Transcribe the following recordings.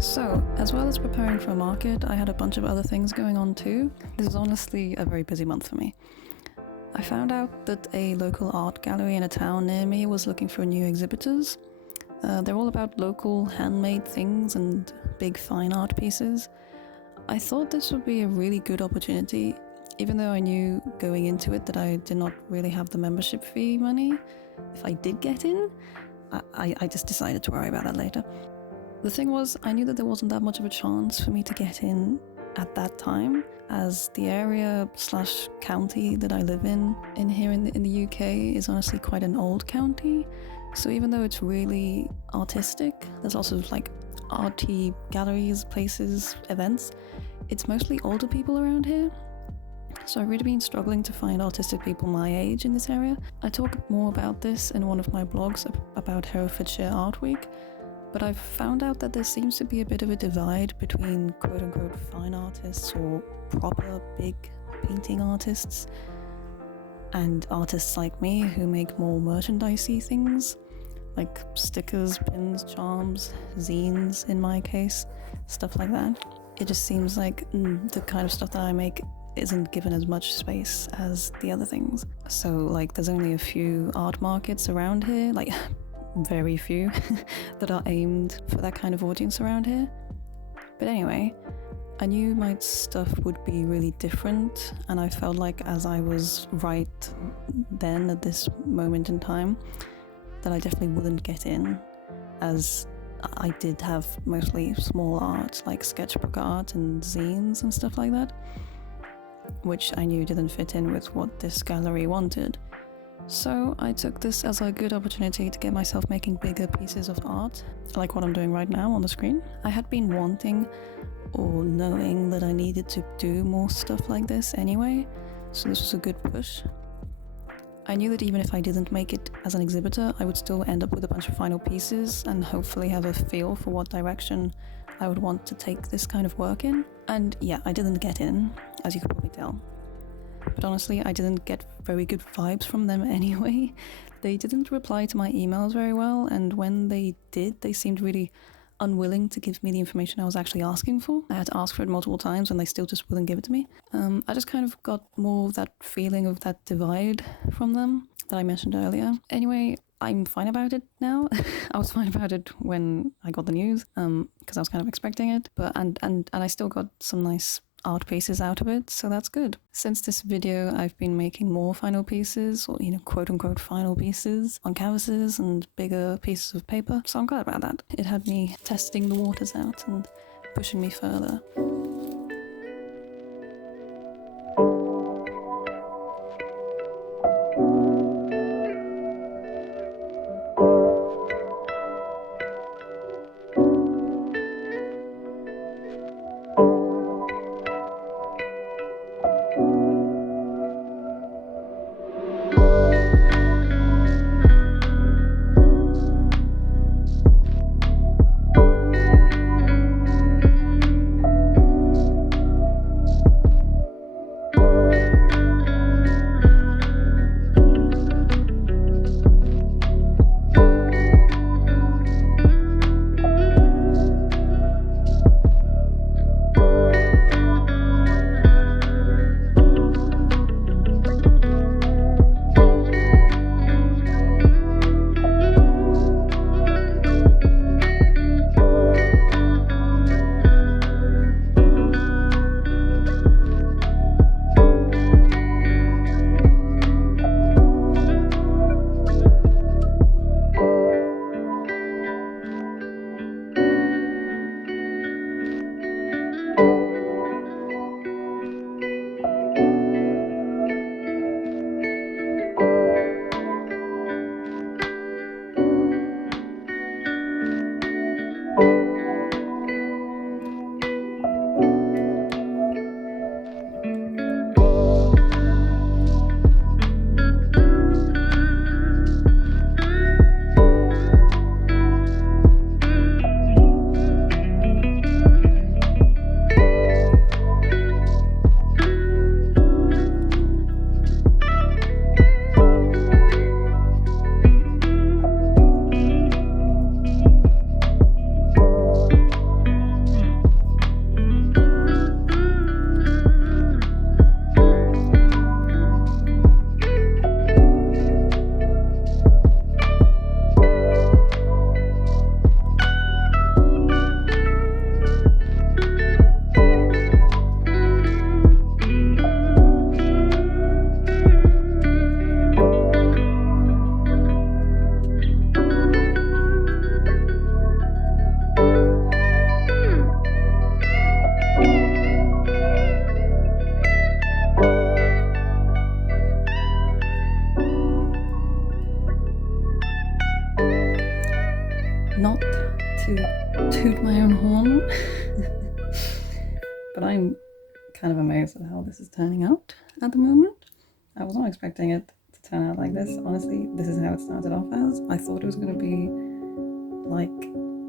So, as well as preparing for a market, I had a bunch of other things going on too. This was honestly a very busy month for me. I found out that a local art gallery in a town near me was looking for new exhibitors. They're all about local handmade things and big fine art pieces. I thought this would be a really good opportunity, even though I knew going into it that I did not really have the membership fee money. If I did get in, I just decided to worry about that later. The thing was, I knew that there wasn't that much of a chance for me to get in at that time, as the area/county that I live in here in the UK is honestly quite an old county. So even though it's really artistic, there's also like arty galleries, places, events, it's mostly older people around here. So I've really been struggling to find artistic people my age in this area. I talk more about this in one of my blogs about Herefordshire Art Week, but I've found out that there seems to be a bit of a divide between quote-unquote fine artists or proper big painting artists and artists like me who make more merchandisey things like stickers, pins, charms, zines in my case, stuff like that. It just seems like the kind of stuff that I make isn't given as much space as the other things. So like there's only a few art markets around here, like very few, that are aimed for that kind of audience around here. But anyway, I knew my stuff would be really different, and I felt like as I was right then at this moment in time that I definitely wouldn't get in, as I did have mostly small art like sketchbook art and zines and stuff like that, which I knew didn't fit in with what this gallery wanted. So I took this as a good opportunity to get myself making bigger pieces of art, like what I'm doing right now on the screen. I had been wanting or knowing that I needed to do more stuff like this anyway, so this was a good push. I knew that even if I didn't make it as an exhibitor, I would still end up with a bunch of final pieces and hopefully have a feel for what direction I would want to take this kind of work in. And yeah, I didn't get in, as you could probably tell. But honestly, I didn't get very good vibes from them anyway. They didn't reply to my emails very well, and when they did, they seemed really unwilling to give me the information I was actually asking for. I had to ask for it multiple times and they still just wouldn't give it to me. I just kind of got more of that feeling of that divide from them that I mentioned earlier. Anyway, I'm fine about it now. I was fine about it when I got the news, because I was kind of expecting it, but and I still got some nice art pieces out of it, so that's good. Since this video, I've been making more final pieces, or quote-unquote final pieces, on canvases and bigger pieces of paper, so I'm glad about that. It had me testing the waters out and pushing me further. toot my own horn. But I'm kind of amazed at how this is turning out at the moment. I was not expecting it to turn out like this. Honestly, this is how it started off as. I thought it was going to be like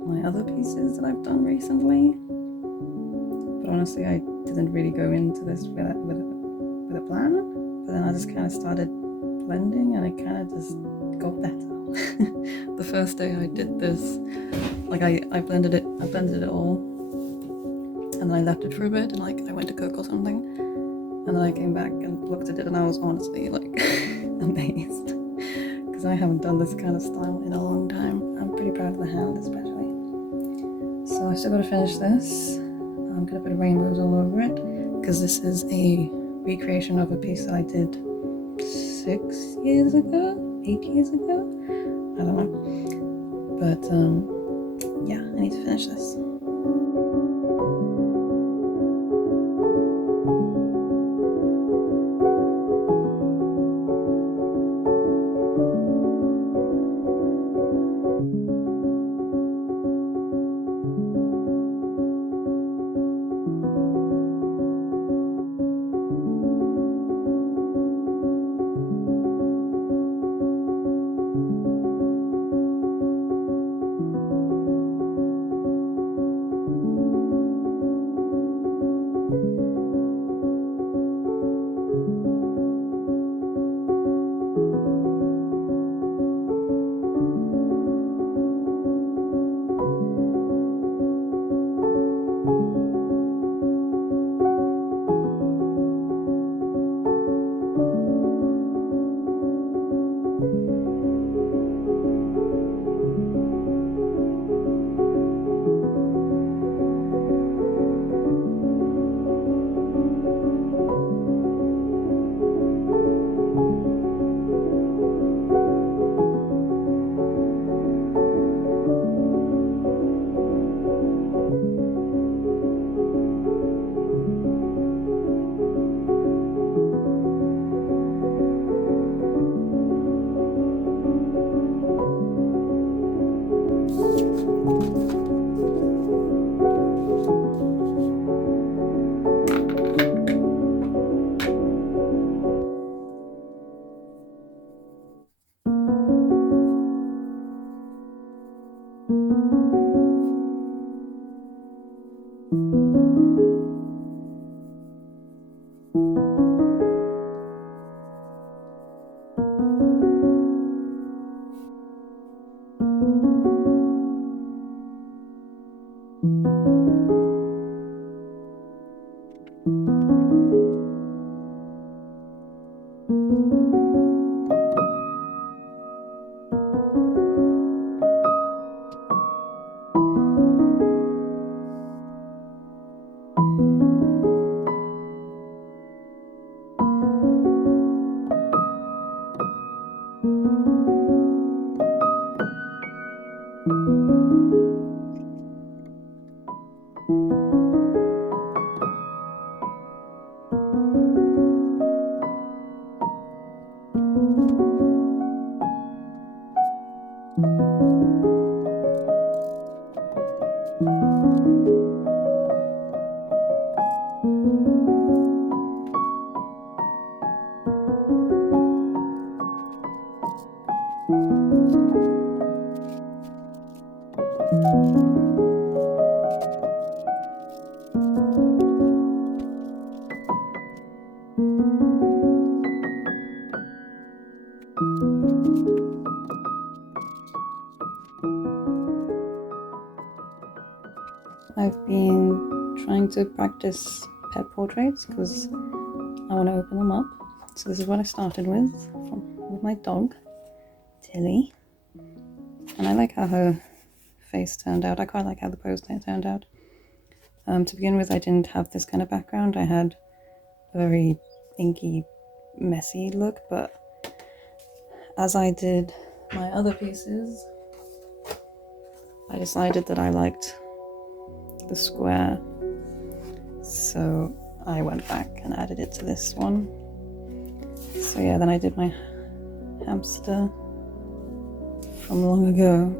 my other pieces that I've done recently. But honestly, I didn't really go into this with a plan. But then I just kind of started blending and it kind of just got better. The first day I did this, like I blended it all, and then I left it for a bit, and like I went to cook or something, and then I came back and looked at it, and I was honestly like amazed, because I haven't done this kind of style in a long time. I'm pretty proud of the hand especially. So I still got to finish this. I'm gonna put rainbows all over it, because this is a recreation of a piece that I did 8 years ago. I don't know, but yeah, I need to finish this. I've been trying to practice pet portraits because I want to open them up. So this is what I started with my dog, Tilly. And I like how her face turned out. I quite like how the poster turned out. To begin with, I didn't have this kind of background. I had a very inky, messy look, but as I did my other pieces, I decided that I liked the square, so I went back and added it to this one. So yeah, then I did my hamster from long ago,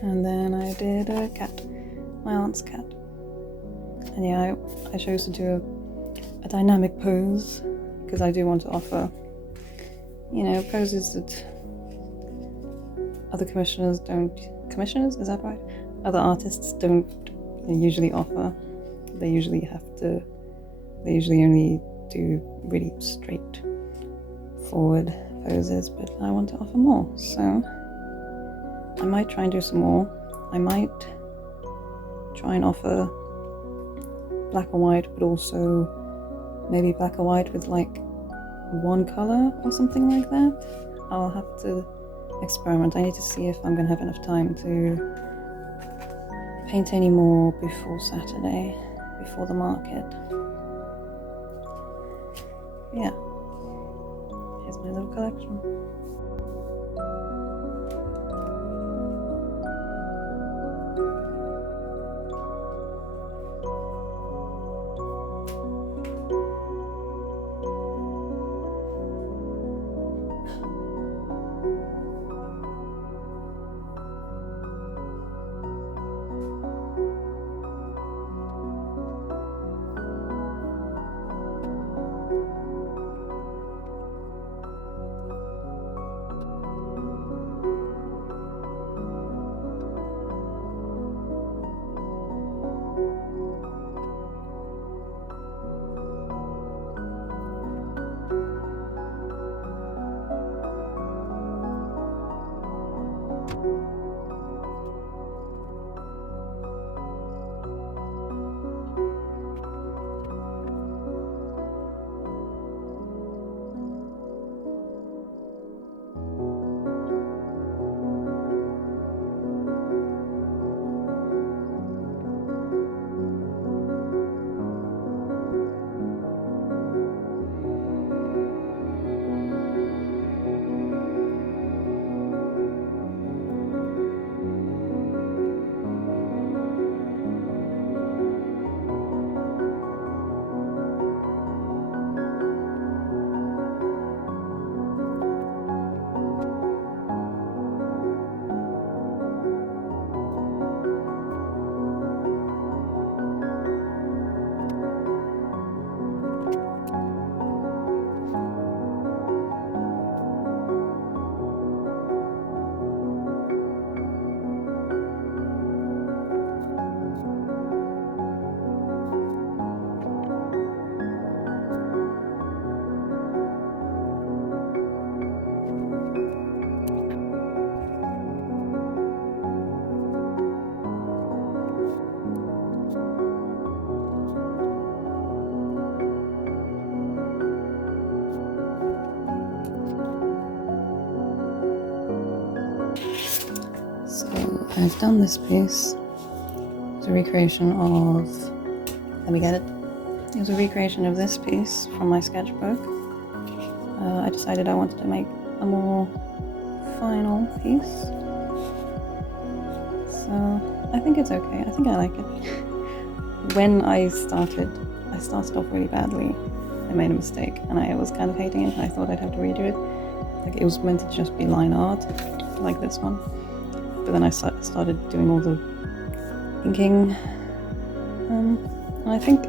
And then I did a cat, my aunt's cat. And yeah, I chose to do a dynamic pose because I do want to offer, poses that other commissioners, is that right? Other artists don't usually offer. They usually only do really straight forward poses, but I want to offer more, so I might try and do some more. I might try and offer black and white, but also maybe black and white with like one color or something like that. I'll have to experiment. I need to see if I'm gonna have enough time to paint any more before Saturday, before the market. Yeah, here's my little collection. I've done this piece. It's a recreation of, let me get it. It was a recreation of this piece from my sketchbook. I decided I wanted to make a more final piece. So I think it's okay. I think I like it. When I started off really badly. I made a mistake and I was kind of hating it. I thought I'd have to redo it. Like it was meant to just be line art, like this one. But then I started doing all the inking, and I think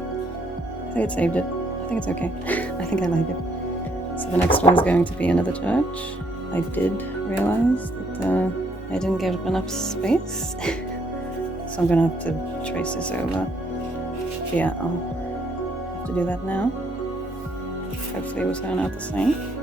it saved it. I think it's okay. I think I like it. So the next one is going to be another church. I did realize that I didn't give up enough space, so I'm gonna have to trace this over. But yeah, I'll have to do that now. Hopefully it will turn out the same.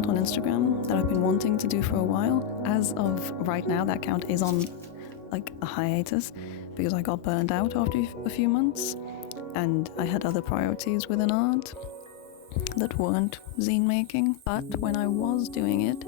account on Instagram that I've been wanting to do for a while. As of right now, that account is on like a hiatus because I got burned out after a few months and I had other priorities within art that weren't zine making. But when I was doing it,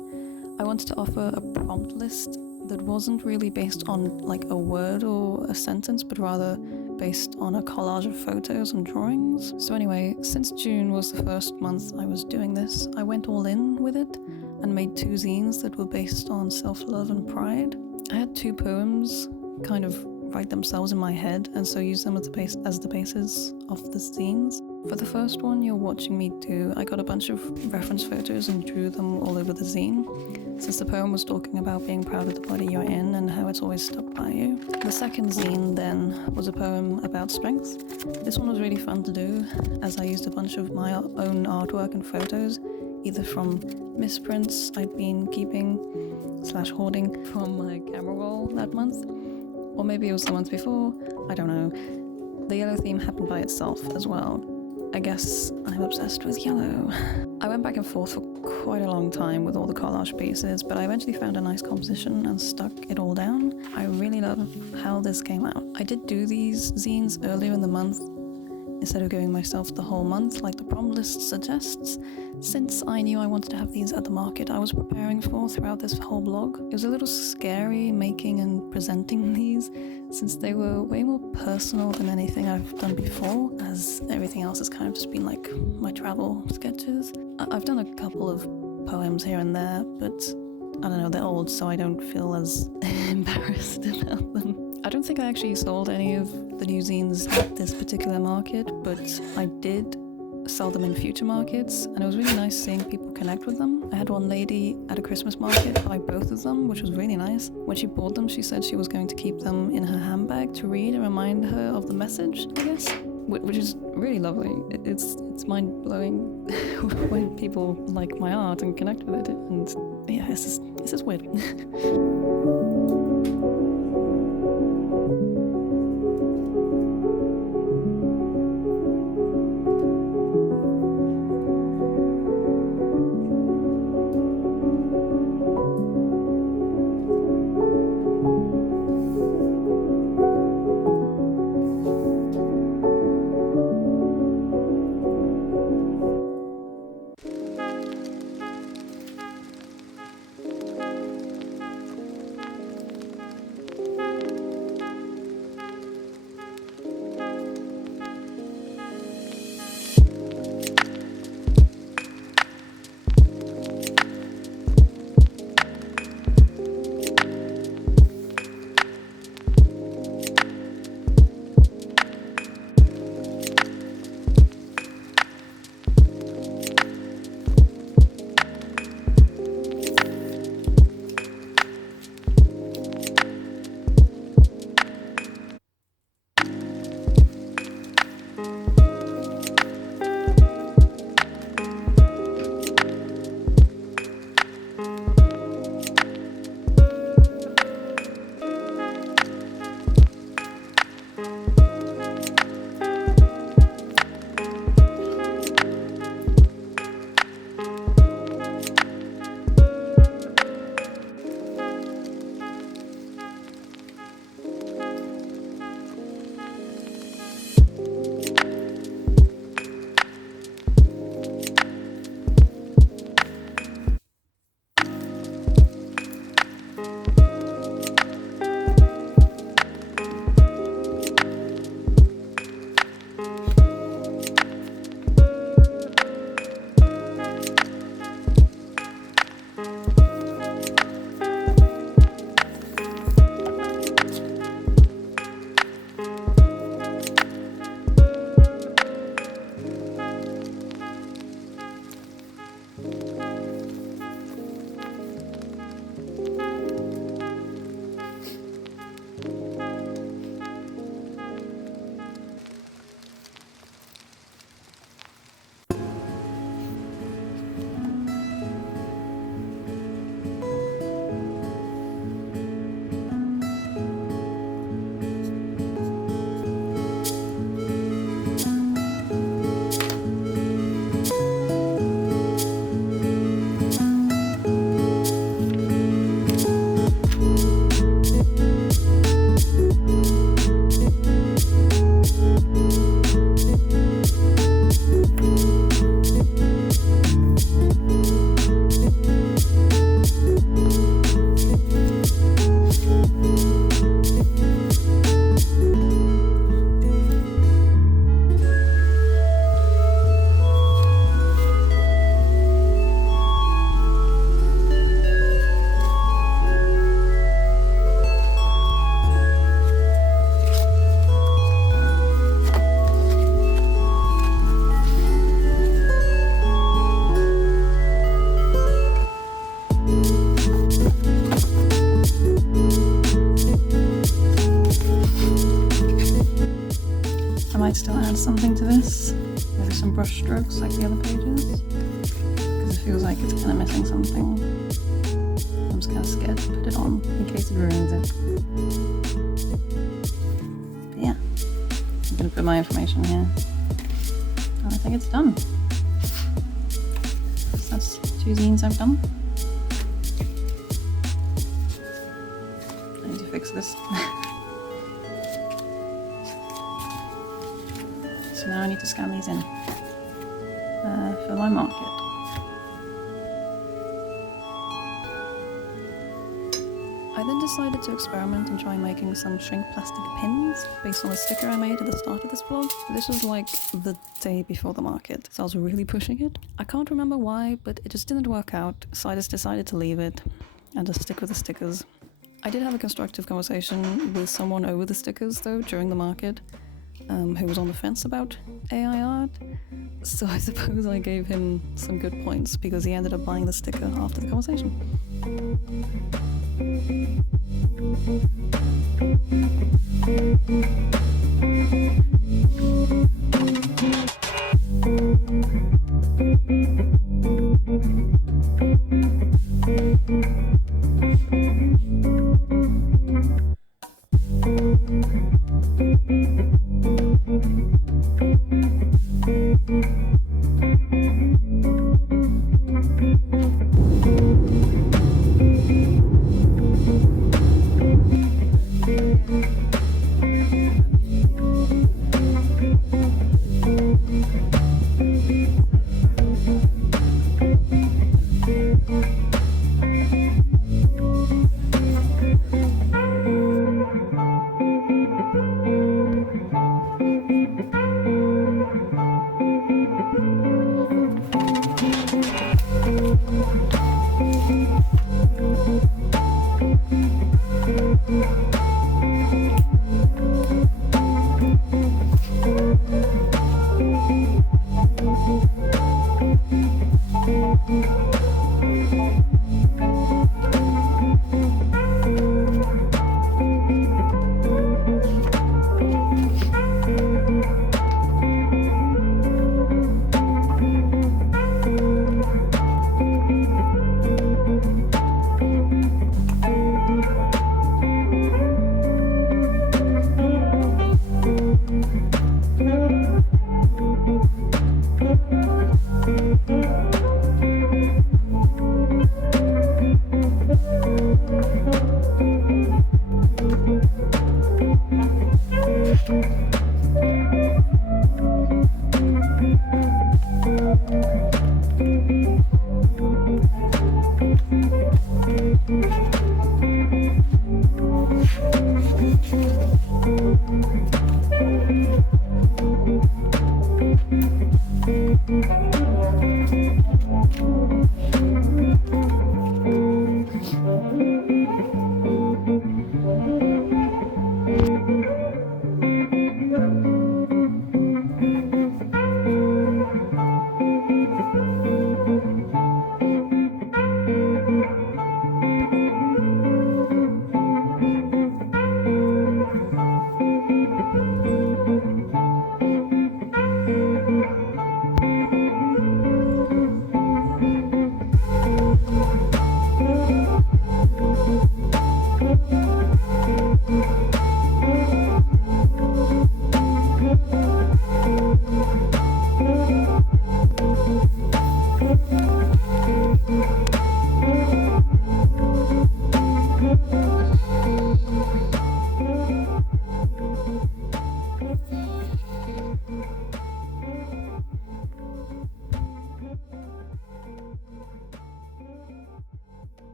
I wanted to offer a prompt list that wasn't really based on like a word or a sentence, but rather based on a collage of photos and drawings. So anyway, since June was the first month I was doing this, I went all in with it and made 2 zines that were based on self-love and pride. I had 2 poems kind of write themselves in my head, and so use them as the basis of the zines. For the first one you're watching me do, I got a bunch of reference photos and drew them all over the zine, since the poem was talking about being proud of the body you're in and how it's always stuck by you. The second zine then was a poem about strength. This one was really fun to do, as I used a bunch of my own artwork and photos, either from misprints I'd been keeping/hoarding from my camera roll that month, or maybe it was the month before, I don't know. The yellow theme happened by itself as well. I guess I'm obsessed with yellow. I went back and forth for quite a long time with all the collage pieces, but I eventually found a nice composition and stuck it all down. I really love how this came out. I did do these zines earlier in the month instead of going myself the whole month like the prompt list suggests, since I knew I wanted to have these at the market I was preparing for throughout this whole blog. It was a little scary making and presenting these, since they were way more personal than anything I've done before, as everything else has kind of just been like my travel sketches. I've done a couple of poems here and there, but I don't know, they're old, so I don't feel as embarrassed about them. I don't think I actually sold any of the new zines at this particular market, but I did sell them in future markets, and it was really nice seeing people connect with them. I had one lady at a Christmas market buy both of them, which was really nice. When she bought them, she said she was going to keep them in her handbag to read and remind her of the message, I guess, which is really lovely. It's mind-blowing when people like my art and connect with it, and yeah, it's just weird. still add something to this. Maybe some brush strokes like the other pages. Because it feels like it's kind of missing something. I'm just kind of scared to put it on in case it ruins it. But yeah, I'm going to put my information here. And I think it's done. So that's 2 zines I've done. I need to fix this. So now I need to scan these in for my market. I then decided to experiment and try making some shrink plastic pins based on a sticker I made at the start of this vlog. This was like the day before the market, so I was really pushing it. I can't remember why, but it just didn't work out, so I just decided to leave it and just stick with the stickers. I did have a constructive conversation with someone over the stickers though during the market, who was on the fence about AI art, so I suppose I gave him some good points because he ended up buying the sticker after the conversation.